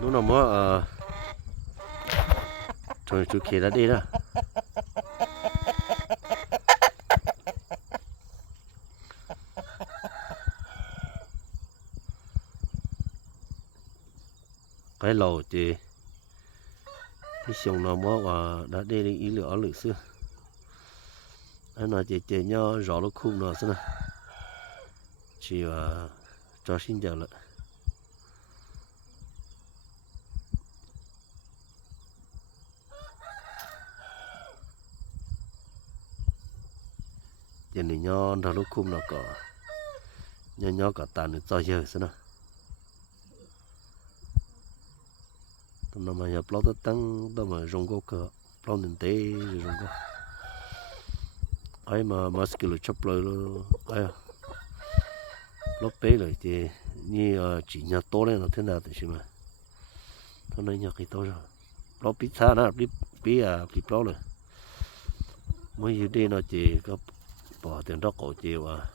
Nó nằm ở trời chú kia đã đi đó. Cái lầu thì cái sông nó và đã đi ý lửa lửa xưa. Anh nói chỉ nhau rõ nó khung nó xưa nè. Chỉ cho xin chào lại. Giờ này nhau rõ nó khung nó có nhau cả tàn được cho giờ xưa nè. Nó mà nhập lâu tất tăng đó mà rong có cỡ lâu nên tế rong có ấy mà muscular chop lời ấy lúc bé rồi thì như chỉ nhà to lên nó thế nào thì xem mà thôi này nhà cái to rồi lúc biết xa nó biết lâu rồi mới giờ đi nó chỉ có bỏ tiền đó cổ chỉ và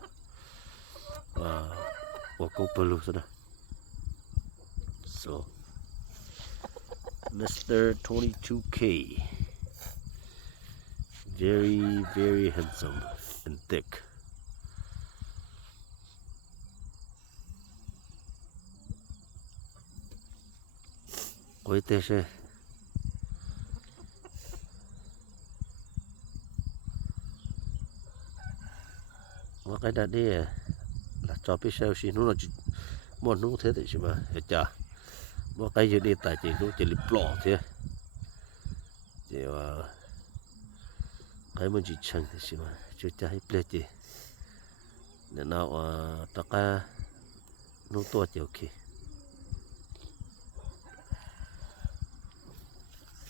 cô luôn rồi so Mr. 22K very handsome and thick. Ôi tê xe mà cái đó đi là cho biết sao xí nó là muốn nó thế thì mà hết chả mà cái gì đi tại chỉ nó chỉ lip lọ thế thì cái mình chỉ chẳng thì mà chưa trái plate gì để nào tất cả nó to chỉ ok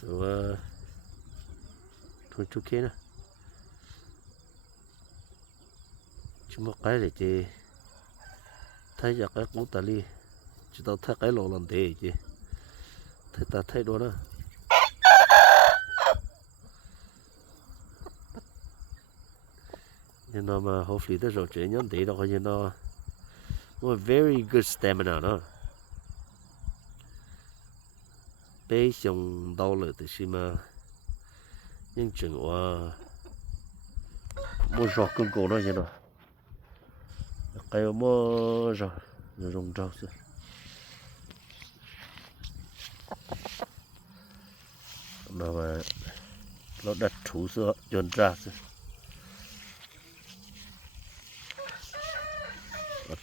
rồi thôi chút kia nè chúng một cái để chỉ thấy ra cái cú tali chỉ tao thấy cái lỗ lần thế chứ thấy ta thấy đó nữa nhưng mà hopefully tới rồi chuyện nhóm tí đó coi như nó very good stamina đó bé xong đau rồi thì xem mà nhưng chừng mua giọt cưng cổ nó như đó cái mua rồi rong rau xưa mà nó đặt thủ xưa dồn ra xưa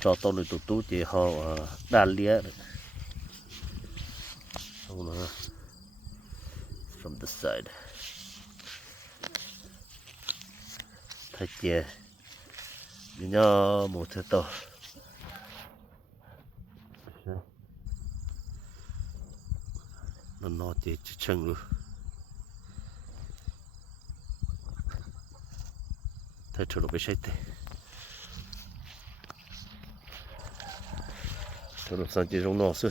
cho tôi này tụt tú chỉ họ đan lía xong rồi from the side thay chè mình nhớ một thứ to nó chỉ chân luôn thay cho nó bị sét cho nó sang chỉ trong nó xưa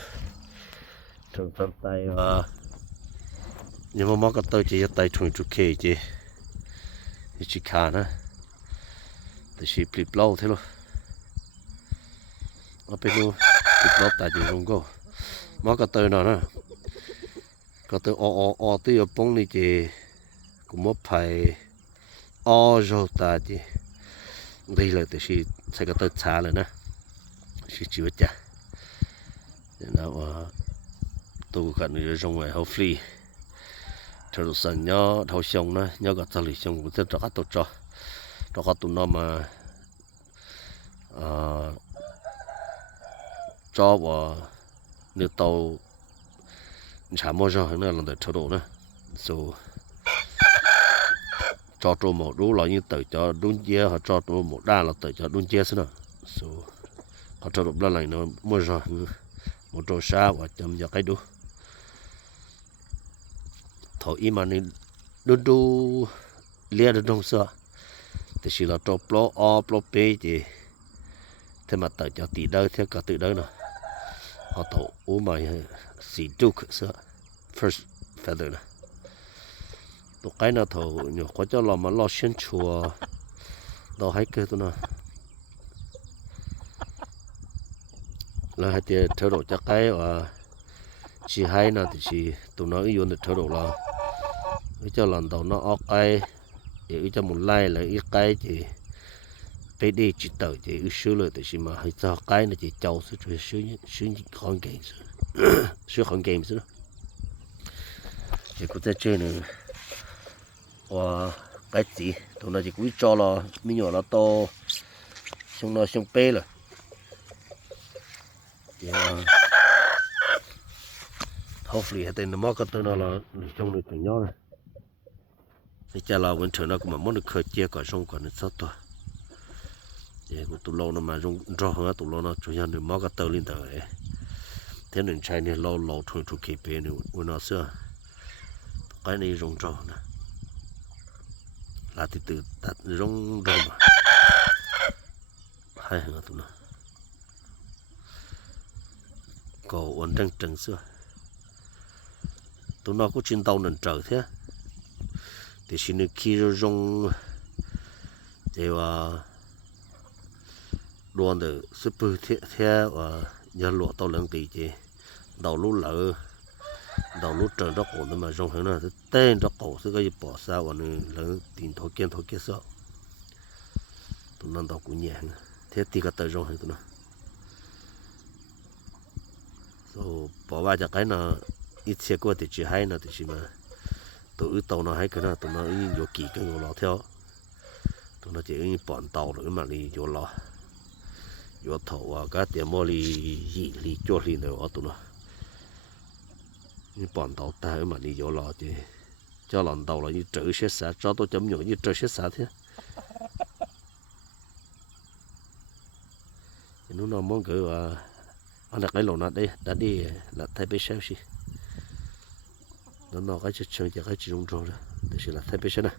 trong tay nhưng mà cái tay chỉ tay thùng chục kg chỉ khá nữa thì chỉ flip lâu thế luôn ở bênนู้flip lâu tại chỉ trong go mà cái tay nào nữa cái tay tay ở bông này chỉ cũng mất phải rồi tại chỉ đây là thì chỉ sẽ cái tay xả rồi nè chỉ chịu chả nào tôi cần người trong ngoài hopefully theo sân nhớ thâu sông nó nhớ gặp gia đình sông cũng rất là tốt cho các tụi nó mà cho vào nước tàu chả mua ra nữa là để theo đồ nữa so cho trộn một đu là như tự cho đun chia hoặc cho trộn một đa là tự cho đun chia xí nữa so họ cho đồ lại nó mua ra một trâu sa và chấm vào cái đu thổi im mà nên đu lia được đông sơ thì chỉ là trâu plo pe thì thế mà tự cho tí đâu theo cả tự đâu nữa họ thổi mà xì trúc sơ first feather nè tụi cái nào thổi nhiều có cho làm mà lo xuyên chùa đâu hay cơ tụi nó là hai chị theo độ cho cái chỉ hay là thì chỉ tụi nó yêu được thở độ là cái cho lần đầu nó óc cái để cho một lai là ít cái thì phải đi chỉ tới thì ít số rồi thì chỉ mà hay cho cái là chỉ châu số số con game số con game số chỉ có在这呢我cái gì tụi nó chỉ quý cho là mình nhỏ nó to xong nó xong bê rồi hopefully hay nó móc cái tụi nó là xong được từng nhau này thì chả là vẫn thường nó cũng mà muốn được khởi chia cả xong còn nó sót thôi thì của tụi lâu nó mà rong rõ hơn tụi lâu nó chủ yếu được móc cái tơ lên tờ ấy thế nên trái này lâu lâu thôi thôi kịp bê nữa nó xưa cái này rong rõ nè là từ đặt rong rõ mà hay hơn tụi nó có ổn định trần xưa tụi nó có trên tàu nền trời thế thì xin khi rong thì đoàn được super thế và nhà lụa tàu lần tỷ thì đầu lú lợ đầu lú trời đó cổ mà rong hơn là tên đó cổ sẽ cái bỏ sao và nó lỡ tiền thổi kia sợ tụi nó tàu cũng nhẹ thế thì cái tờ rong hơn tụi nó so bỏ vào cho cái nó ít xe qua thì chỉ hay nó thì chỉ mà tụi tàu nó hay cái nào tụi nó vô kỳ cái ngồi lò theo tụi nó chỉ bọn tàu rồi mà đi vô lò vô thầu à cái tiền mua li cho li nữa tụi nó như bọn tàu ta mà đi vô lò thì cho lần tàu là như trữ xét xã cho tôi chấm nhủ như trữ xét xã thế thì nó muốn gửi anh đặt cái lồng nó đây đã đi là thay bê sao xí nó cái chơi cho cái chỉ dùng rồi đó để là thay bê sao nè